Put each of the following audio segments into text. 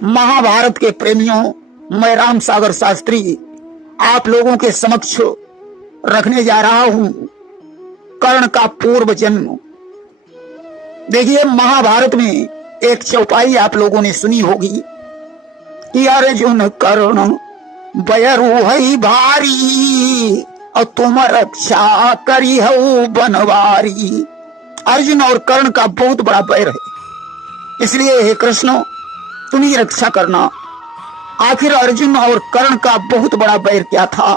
महाभारत के प्रेमियों, मैं राम सागर शास्त्री आप लोगों के समक्ष रखने जा रहा हूं कर्ण का पूर्व जन्म। देखिए, महाभारत में एक चौपाई आप लोगों ने सुनी होगी कि अर्जुन कर्ण बयरू भारी और तुम रक्षा करी हो बनवारी। अर्जुन और कर्ण का बहुत बड़ा बैर है, इसलिए हे कृष्ण तुम ही रक्षा करना। आखिर अर्जुन और कर्ण का बहुत बड़ा बैर क्या था?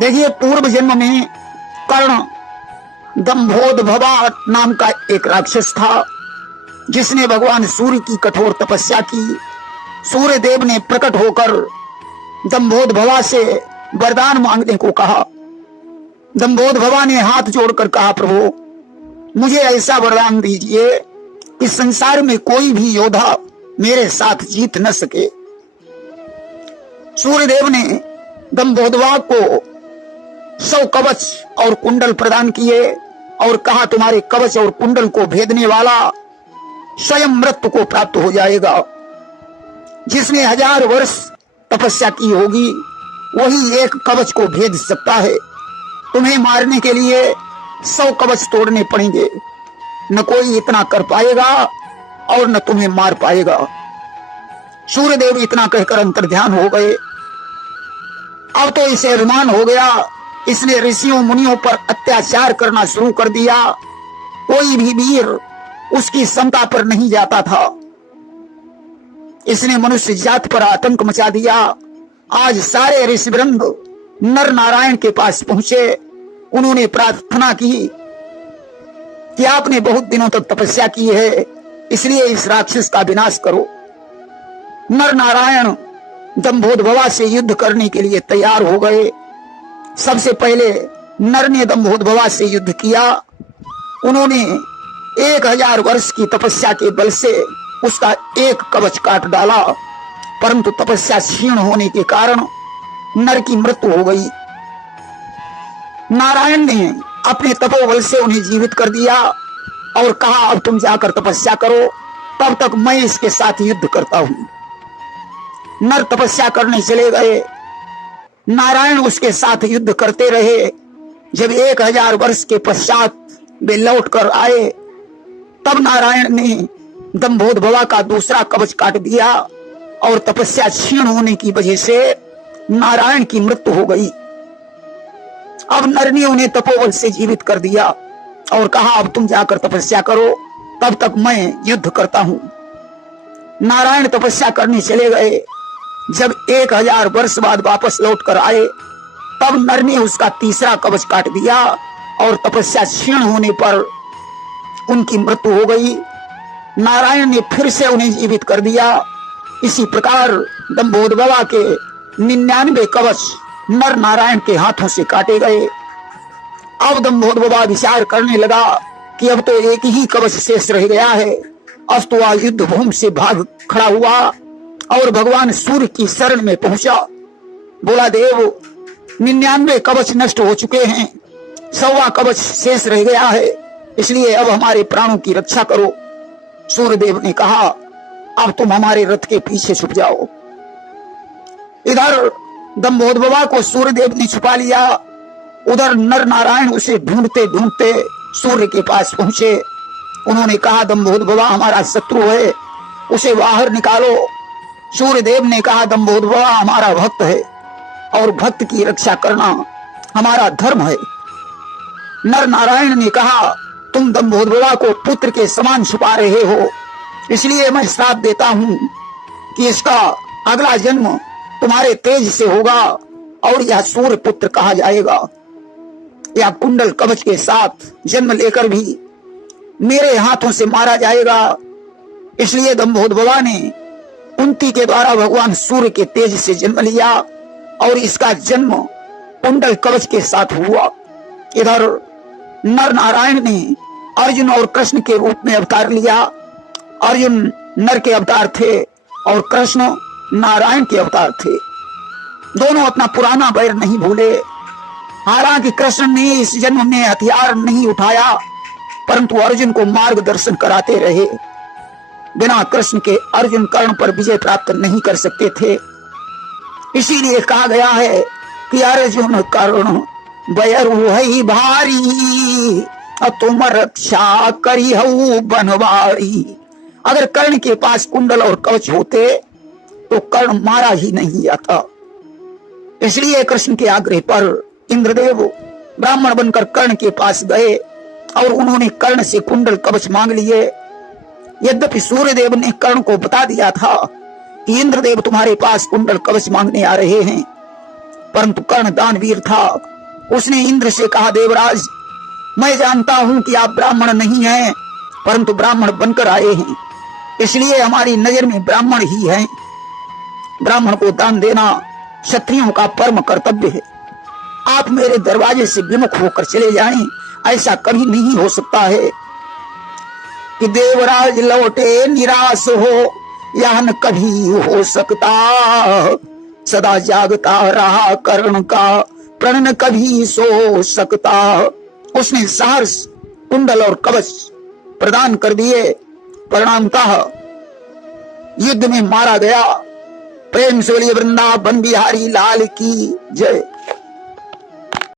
देखिए, पूर्व जन्म में कर्ण दंभोदभवा नाम का एक राक्षस था, जिसने भगवान सूर्य की कठोर तपस्या की। सूर्य देव ने प्रकट होकर दंभोदभवा से वरदान मांगने को कहा। दंभोदभवा ने हाथ जोड़कर कहा, प्रभु मुझे ऐसा वरदान दीजिए कि संसार में कोई भी योद्धा मेरे साथ जीत न सके। सूर्यदेव ने दंभोदभवा को 100 कवच और कुंडल प्रदान किए और कहा, तुम्हारे कवच और कुंडल को भेदने वाला स्वयं मृत्यु को प्राप्त हो जाएगा। जिसने 1000 वर्ष तपस्या की होगी वही एक कवच को भेद सकता है। तुम्हें मारने के लिए 100 कवच तोड़ने पड़ेंगे, न कोई इतना कर पाएगा और न तुम्हें मार पाएगा। सूर्यदेव इतना कहकर अंतर्ध्यान हो गए। अब तो इसे अभिमान हो गया, इसने ऋषियों मुनियों पर अत्याचार करना शुरू कर दिया। कोई भी वीर उसकी समता पर नहीं जाता था। इसने मनुष्य जाति पर आतंक मचा दिया। आज सारे ऋषिवृंद नर नारायण के पास पहुंचे। उन्होंने प्रार्थना की कि आपने बहुत दिनों तक तपस्या की है, इसलिए इस राक्षस का विनाश करो। नर नारायण दंभोदभवा से युद्ध करने के लिए तैयार हो गए। सबसे पहले नर ने दंभोदभवा से युद्ध किया। उन्होंने 1000 वर्ष की तपस्या के बल से उसका एक कवच काट डाला, परंतु तपस्या क्षीण होने के कारण नर की मृत्यु हो गई। नारायण ने अपने तपोबल से उन्हें जीवित कर दिया और कहा, अब तुम जाकर तपस्या करो, तब तक मैं इसके साथ युद्ध करता हूं। नर तपस्या करने चले गए। नारायण उसके साथ युद्ध करते रहे। जब 1000 वर्ष के पश्चात वे लौट कर आए, तब नारायण ने दंभोदभवा का दूसरा कवच काट दिया और तपस्या क्षीण होने की वजह से नारायण की मृत्यु हो गई। अब नर ने उन्हें तपोबल से जीवित कर दिया और कहा, अब तुम जाकर तपस्या करो, तब तक मैं युद्ध करता हूं। नारायण तपस्या करने चले गए। जब 1000 वर्ष बाद वापस लौट कर आए, तब नर ने उसका तीसरा कवच काट दिया और तपस्या क्षीण होने पर उनकी मृत्यु हो गई। नारायण ने फिर से उन्हें जीवित कर दिया। इसी प्रकार दंभोदभवा के 99 कवच नर नारायण के हाथों से काटे गए। अब दंभोदभवा विचार करने लगा कि अब तो एक ही कवच शेष रह गया है। अब तो वह युद्ध भूमि से भाग खड़ा हुआ और भगवान सूर्य की शरण में पहुंचा। बोला, देव 99 कवच नष्ट हो चुके हैं, 100वां कवच शेष रह गया है, इसलिए अब हमारे प्राणों की रक्षा करो। सूर्यदेव ने कहा, अब तुम हमारे रथ के पीछे छुप जाओ। इधर दंभोदभवा को सूर्यदेव ने छुपा लिया। उधर नर नारायण उसे ढूंढते ढूंढते सूर्य के पास पहुंचे। उन्होंने कहा, दंभोदभवा हमारा शत्रु है, उसे बाहर निकालो। सूर्यदेव ने कहा, दंभोदभवा हमारा भक्त है और भक्त की रक्षा करना हमारा धर्म है। नर नारायण ने कहा, तुम दंभोदभवा को पुत्र के समान छुपा रहे हो, इसलिए मैं श्राप देता हूं कि इसका अगला जन्म तुम्हारे तेज से होगा और यह सूर्य पुत्र कहा जाएगा। यह कुंडल कवच के साथ जन्म लेकर भी मेरे हाथों से मारा जाएगा। इसलिए दंभोदभवा ने कुंती के द्वारा भगवान सूर्य के तेज से जन्म लिया और इसका जन्म कुंडल कवच के साथ हुआ। इधर नर नारायण ने अर्जुन और कृष्ण के रूप में अवतार लिया। अर्जुन नर के अवतार थे और कृष्ण नारायण के अवतार थे। दोनों अपना पुराना बैर नहीं भूले। हालांकि कृष्ण ने इस जन्म में हथियार नहीं उठाया, परंतु अर्जुन को मार्गदर्शन कराते रहे। बिना कृष्ण के अर्जुन कर्ण पर विजय प्राप्त नहीं कर सकते थे। इसीलिए कहा गया है कि अर्जुन कर्ण बैरु है भारी, तुम रक्षा करी हऊ बनवारी। अगर कर्ण के पास कुंडल और कवच होते तो कर्ण मारा ही नहीं जाता। इसलिए कृष्ण के आग्रह पर इंद्रदेव ब्राह्मण बनकर कर्ण के पास गए और उन्होंने कर्ण से कुंडल कवच मांग लिए। यद्यपि सूर्यदेव ने कर्ण को बता दिया था कि इंद्रदेव तुम्हारे पास कुंडल कवच मांगने आ रहे हैं, परंतु कर्ण दानवीर था। उसने इंद्र से कहा, देवराज, मैं जानता हूं कि आप ब्राह्मण नहीं हैं, परंतु ब्राह्मण बनकर आए हैं, इसलिए हमारी नजर में ब्राह्मण ही हैं। ब्राह्मण को दान देना क्षत्रियों का परम कर्तव्य है। आप मेरे दरवाजे से विमुख होकर चले जाएं, ऐसा कभी नहीं हो सकता है कि देवराज लौटे निराश हो, यह न कभी हो सकता। सदा जागता रहा कर्ण का प्रण न कभी सो सकता। उसने सहर्ष कुंडल और कवच प्रदान कर दिए। परिणामतः युद्ध में मारा गया। प्रेम से बोलिए वृंदावन बिहारी लाल की जय।